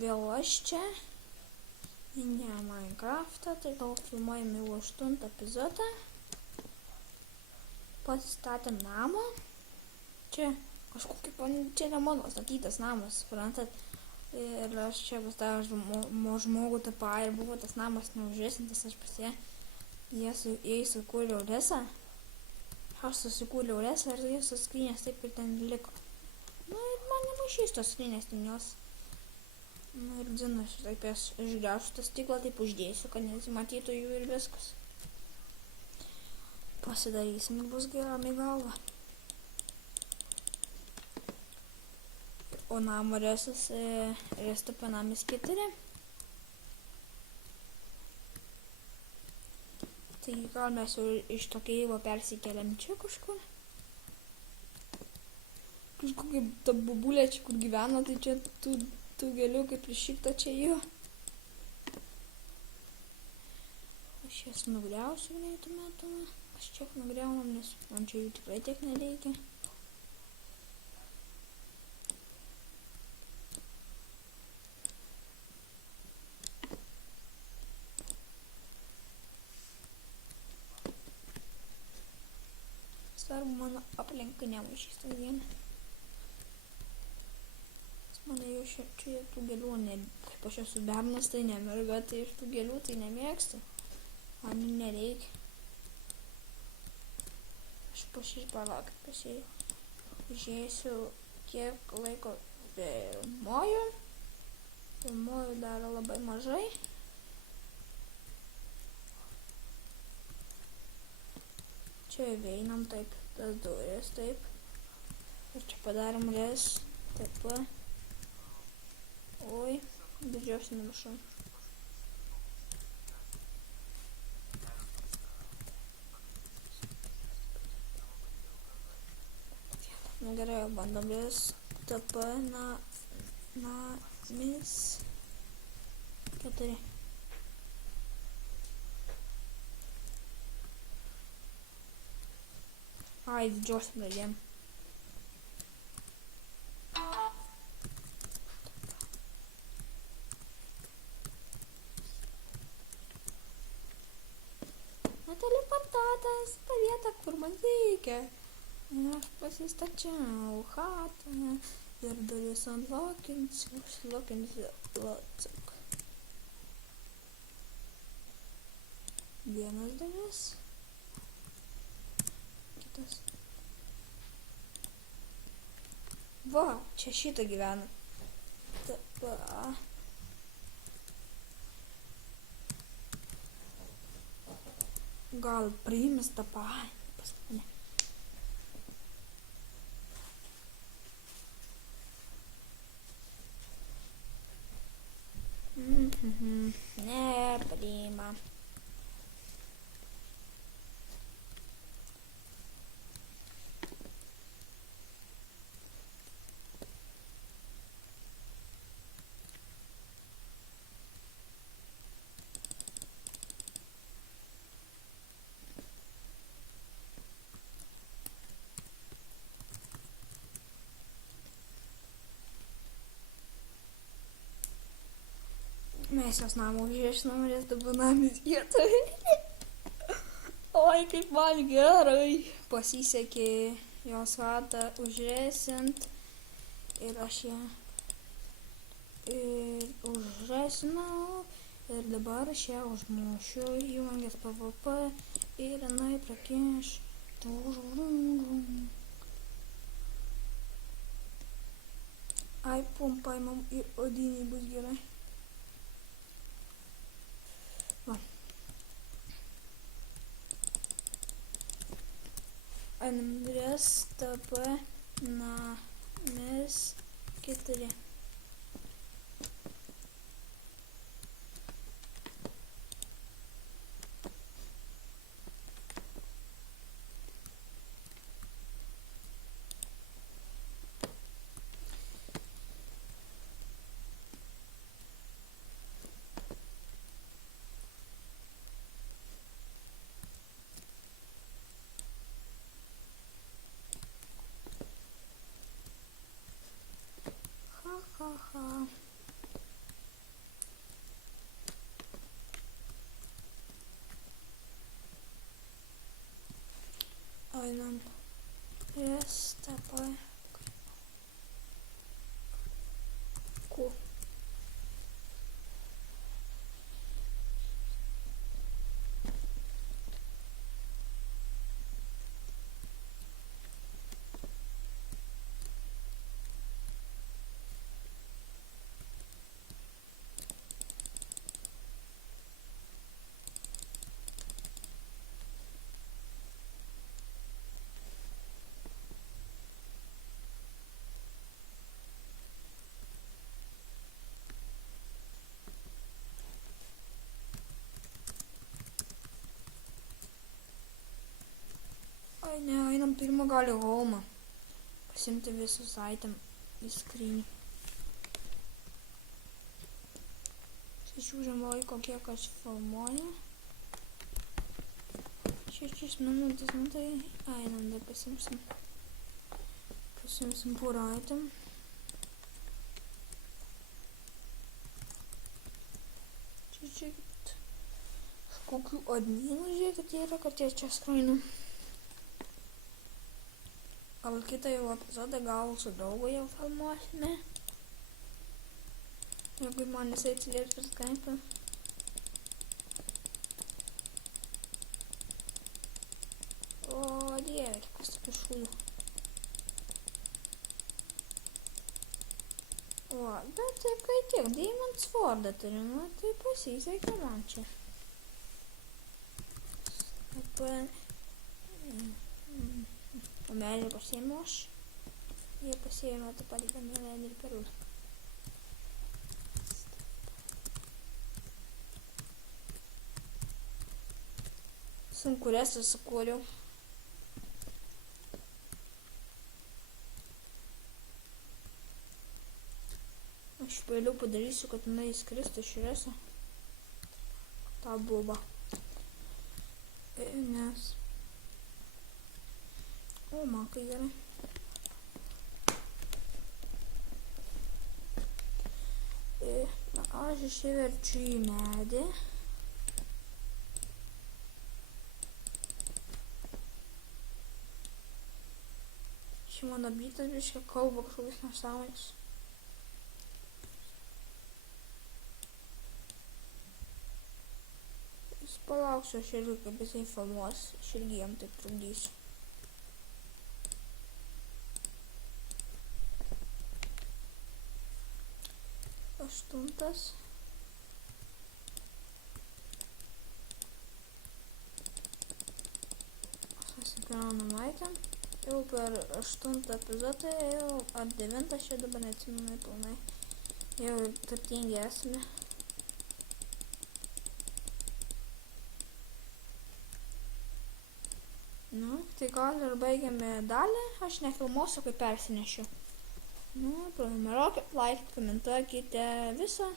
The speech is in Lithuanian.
vėl aš čia. Ne Minecraftą, tai gal filmuojame jau 8 epizodą. Pasistatėm namą. Čia kažkokį, čia ne mano statytas namas, suprantat. Ir aš čia pas tą žmogų tapą ir buvo tas namas neužvėsintas, aš pas jie sukūriau lesą. Aš susikūriau lesą ir jie skrinės taip ir ten liko. Nu ir man nemaišys tos skrinės ten jos. Nu ir dzinu, aš taip išgraušiu tą stiklą, taip uždėsiu, kad nesimatytų jų ir viskas. Pasidarysim, bus geram į galvą. O namo resas restupė namis 4. Tai gal mes jau iš to keivo persikeliam čia kažkur. Kažkokia ta bubulė čia kur gyvena, tai čia tų gėlių kaip prišikta čia jo. Aš jas nugriausiu greitų metų. Aš čia nugriaunam, nes man čia jų tikrai tiek nereikia. Svarbu mano aplinka nemaišys tą dieną. Mane jau čia tų gėlių, kaip aš esu bernas, tai nemirga, tai iš tų gėlių tai nemėgstu. Man nereikia. Aš palaukit, užėsiu kiek laiko filmuoju. Filmuoju dar labai mažai. Čia veinam taip, tas durės taip. Ir čia padarom res, taip. Oi, didžiausiai nemušau. Na gerai, bandom res, TP, namis 4. Ai, didžiausiai pradėjom. Teleportatas, ta vieta, kur man reikia. Aš pasistačiau chatą ir duris unlockinsiu, locik. Vienas duris. Kitas. Va, čia šitą gyvena. Tapa. Gal priimis tą pas mane. Nepriima. Mes jos namą užviešinom ir jas dabar namis vietoj. Oi, kaip man gerai. Pasisekė jos ratą užvėsint. Ir aš ją užvėsinau. Ir dabar aš ją užmušiu. Įjungęs PvP. Ir jinai prakiš. Ai, pumpai man ir odiniai bus gerai. Andrės TP namis 4. ant pirmo gali home. Pasimti visus item į skrynį. Žiūrim laiko, kiek aš filmuoju. 6 minutės, nu tai einam, dar pasimsim. Pasimsim pūrą item. Čia kokių adminų, žiūrėkit, yra, kad jie čia skraina. Gal kitą jau epizodą, gal su draugu jau filmuosime. Jeigu man jisai atsilieps per Skype'ą. O dieve, kas tokių šūdų. O, bet tai kai tiek, Diamond Swordą turiu, nu tai pasisekė man čia. O medį pasiėmiau aš. Jie pasiėmė tą patį medį ir perus. Sunkurės susikūriau. Aš vėliau padarysiu, kad jinai įskristų iš reso. Ta bubą. Nes... O, man kai gerai. Aš išsiverčiu į medį. Čia mano bytas biškai kalba kažkokius nesąmonės. Palauksiu aš irgi, kaip jisai filmuos, aš irgi jam taip trukdysiu. Aštuntas. Susikraunam item. Jau per 8 epizodą, jau ar 9, aš jau dabar neatsimenu pilnai. Jau turtingi esame. Nu, tai gal ir baigiame dalį, aš nefilmuosiu, kai persinešiu. Nu, prenumeruokit, like, komentuokite visą.